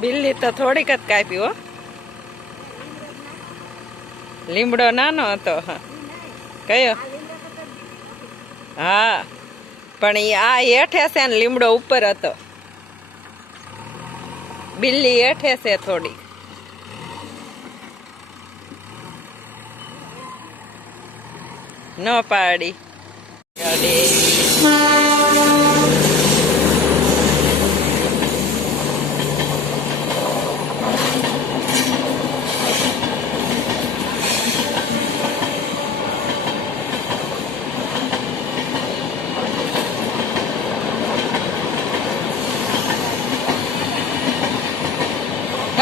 બિલ્લી તો થોડીક જ કાપી, હો. લીમડો નાનો હતો કયો? હા. પણ આ હેઠે છે ને લીમડો ઉપર હતો. બિલ્લી હેઠે છે થોડી ન પાડી.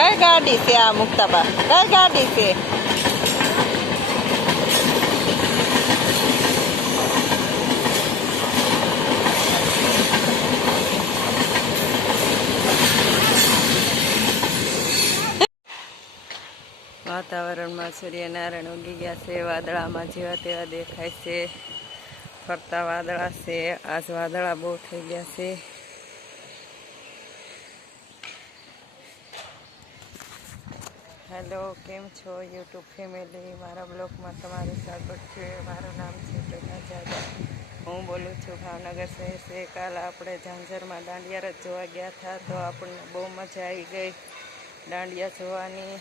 કઈ ગાડી છે આ મુક્તાબા કઈ ગાડી છે વાતાવરણમાં સૂર્યનારાયણ ઉગી ગયા છે, વાદળામાં જેવા તેવા દેખાય છે. ફરતા વાદળા છે, આજ વાદળા બહુ થઈ ગયા છે. હેલો, કેમ છો યુટ્યુબ ફેમિલી? મારા બ્લોગમાં તમારું સ્વાગત છે. મારું નામ છે પ્રજા જાદવ. હું બોલું છું ભાવનગર શહેર છે કાલ આપણે ઝાંઝરમાં દાંડિયા રથ જોવા ગયા હતા તો આપણને બહુ મજા આવી ગઈ દાંડિયા જોવાની.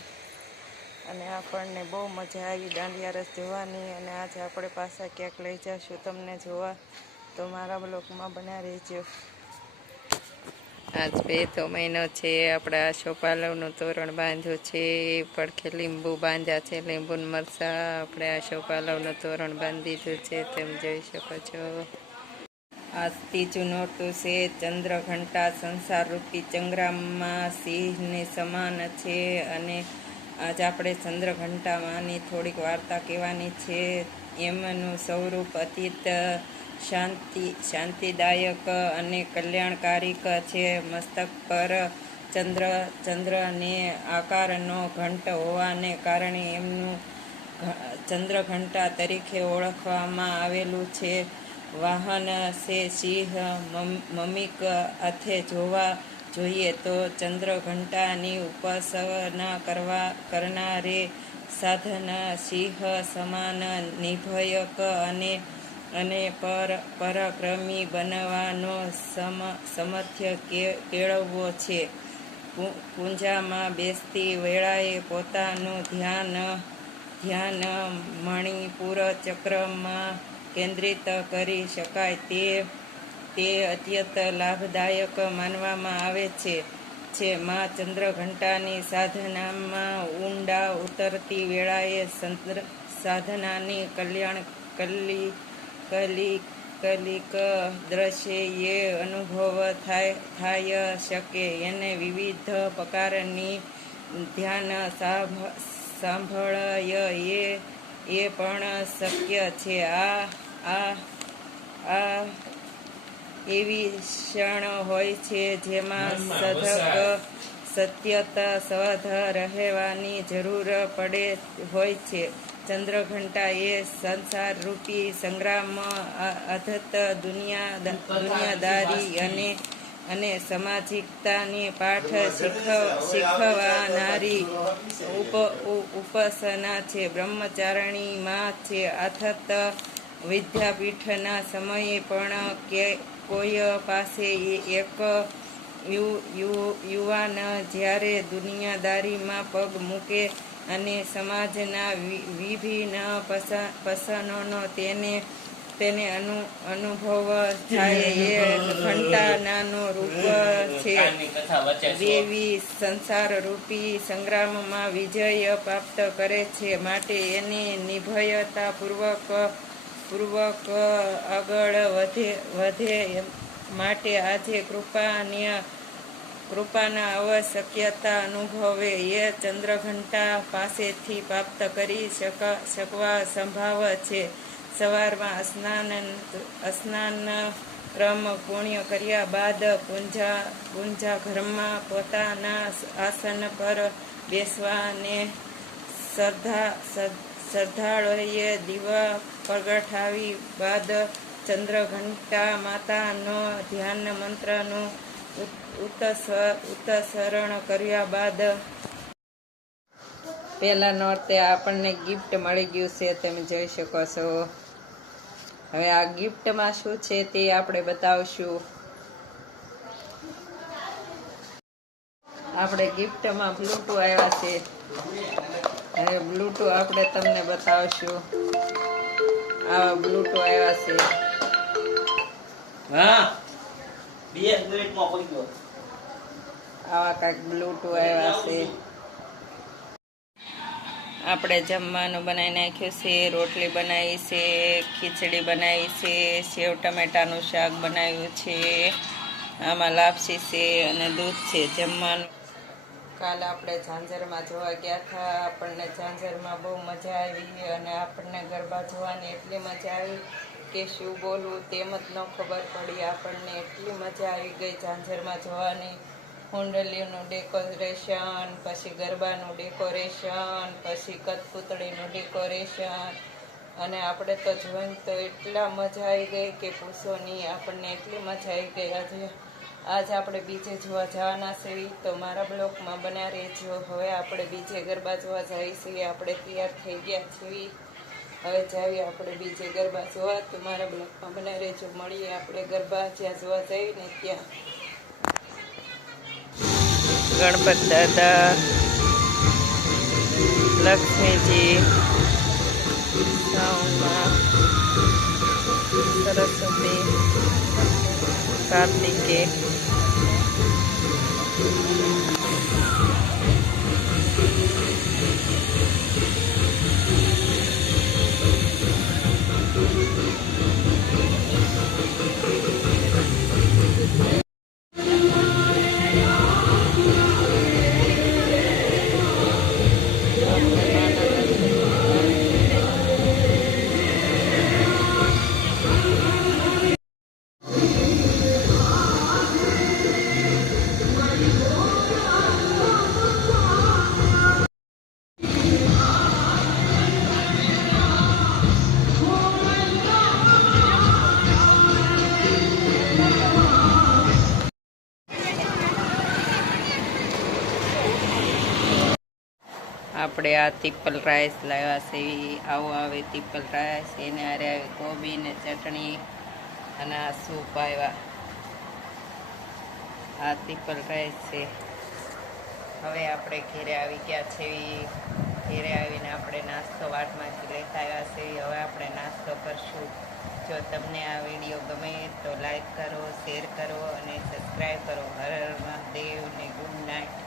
અને આપણને બહુ મજા આવી દાંડિયા રસ જોવાની. અને આજે આપણે પાછા ક્યાંક લઈ જઈશું તમને જોવા. તો મારા બ્લોગમાં બના રહેજો. આજ બે તો મહિનો છે, આપણા શોપાલવનું તોરણ બાંધ્યું છે પડખે લીંબુ બાંધ્યા છે લીંબુ મરસા આપણે આ શોપાલવનું તોરણ બાંધી દીધું છે, તેમ જોઈ શકો છો. આ ત્રીજું નોરતું છે, ચંદ્રઘંટા સંસાર રૂપી ચંગ્રામમાં સિંહને સમાન છે અને આજ આપણે ચંદ્રઘંટામાંની થોડીક વાર્તા કહેવાની છે. એમનું સ્વરૂપ અતીત શાંતિ, શાંતિદાયક અને કલ્યાણકારીક છે. મસ્તક પર ચંદ્ર, ચંદ્રને આકારનો ઘંટ હોવાને કારણે એમનું ચંદ્રઘંટા તરીકે ઓળખવામાં આવેલું છે. વાહન છે સિંહ મમ- મમિક અથે જોવા જોઈએ તો ચંદ્રઘંટાની ઉપાસના કરવા, કરનારે સાધન સિંહ સમાન નિર્ભયક અને અને પર, પરાક્રમી બનવાનો સમ, સમર્થ્ય કેળવવો છે. પૂંજામાં બેસતી વેળાએ પોતાનું ધ્યાન ધ્યાન મણિપુર ચક્રમાં કેન્દ્રિત કરી શકાય તે તે અત્યંત લાભદાયક માનવામાં આવે છે. છે માં ચંદ્રઘંટાની સાધનામાં ઊંડા ઉતરતી વેળાએ સાધનાની કલ્યાણ કલી કલી કલિક દ્રશ્ય એ અનુભવ થાય થાય શકે. એને વિવિધ પ્રકારની ધ્યાન સાંભ સાંભળય એ એ પણ શક્ય છે. આ આ આ એવી ક્ષણ હોય છે જેમાં સધક સત્યતા સવધ રહેવાની જરૂર પડે હોય છે. ચંદ્રઘંટા એ સંસાર રૂપી સંગ્રામ અધત દુનિયા દુનિયાદારી અને અને સામાજિકતાની પાઠ શીખવ શીખવાનારી ઉપ ઉપાસના છે. બ્રહ્મચારણીમાં છે. અથત વિદ્યાપીઠના સમયે પણ કે, કોઈ પાસે એક યુવાન જ્યારે દુનિયાદારીમાં પગ મૂકે અને સમાજના વિભિન્ન પસા- પસનોનો તેને તેને અનુ, અનુભવ થાય એ ઘંટાનાનો રૂપ છે. દેવી સંસાર રૂપી સંગ્રામમાં વિજય પ્રાપ્ત કરે છે માટે એની નિભયતા પૂર્વક આગળ વધે વધે માટે આજે કૃપાની કૃપાના આવશ્યકતા અનુભવે એ ચંદ્રઘંટા પાસેથી પ્રાપ્ત કરી શકવા સંભાવ છે. સવારમાં સ્નાન સ્નાન ક્રમ પુણ્ય કર્યા બાદ પૂંજા પૂંજા ઘરમાં પોતાના આસન પર બેસવાને શ્રદ્ધા, શ્રદ્ધ- શ્રદ્ધાળુએ દીવા પ્રગટાવી બાદ ચંદ્રઘંટા માતાનો ધ્યાન મંત્રનો ઉત્તસ- ઉત્તસરણ કર્યા બાદ પહેલા નોરતે આપણને ગિફ્ટ મળી ગયું છે, તમે જોઈ શકો છો. હવે આ ગિફ્ટમાં શું છે તે આપણે બતાવશું. આપણે ગિફ્ટમાં બ્લૂટૂથ આવ્યા છે. હવે બ્લૂટૂથ આપણે તમને બતાવશું. આવા બ્લૂટૂથ આવ્યા છે. હા. બે મિનિટમાં પડી ગયો. આવા કાંઈક બ્લૂટૂથ આવ્યા છે. આપણે જમવાનું બનાવી નાખ્યું છે રોટલી બનાવી છે ખીચડી બનાવી છે સેવ ટમેટાનું શાક બનાવ્યું છે આમાં લાપસી છે અને દૂધ છે જમવાનું. કાલે આપણે ઝાંઝરમાં જોવા ગયા હતા. આપણને ઝાંઝરમાં બહુ મજા આવી અને આપણને ગરબા જોવાની એટલી મજા આવી. કે શું બોલવું તેમ જ ન ખબર પડી. આપણને એટલી મજા આવી ગઈ ઝાંઝરમાં જવાની. કુંડલીનું ડેકોરેશન, પછી ગરબાનું ડેકોરેશન, પછી કઠપુતળીનું ડેકોરેશન. અને આપણે તો જોઈને તો એટલા મજા આવી ગઈ કે પૂછો નહીં આપણને એટલી મજા આવી ગઈ. આજે, આજ આપણે બીજે જોવા જવાના છીએ. તો મારા બ્લોકમાં બન્યા રહેજો. હવે આપણે બીજે ગરબા જોવા જઈએ છીએ આપણે તૈયાર થઈ ગયા છીએ. હવે જાવી આપણે બીજે ગરબા જોવા. તો મારા બ્લોકમાં બના રહેજો. મળીએ આપણે ગરબા જ્યાં જોવા જઈએ ને ત્યાં. ગણપત દાદા, લક્ષ્મીજી સરસ્વતી, કાર્તિકે આપણે આ તિપ્પલ રાઈસ લાવ્યા છે આવો આવે તિપ્પલ રાઈસ, એને આરે આવે કોબી ને ચટણી અને આ સૂપ આવ્યા. આ તિપ્પલ રાઈસ છે. હવે આપણે ઘેરે આવી ગયા છે ઘેરે આવીને આપણે નાસ્તો વાટમાંથી લેતા આવ્યા છે હવે આપણે નાસ્તો કરશું. જો તમને આ વીડિયો ગમે તો લાઈક કરો, શેર કરો અને સબસ્ક્રાઈબ કરો. હર હર મહાદેવ ને ગુડ નાઇટ.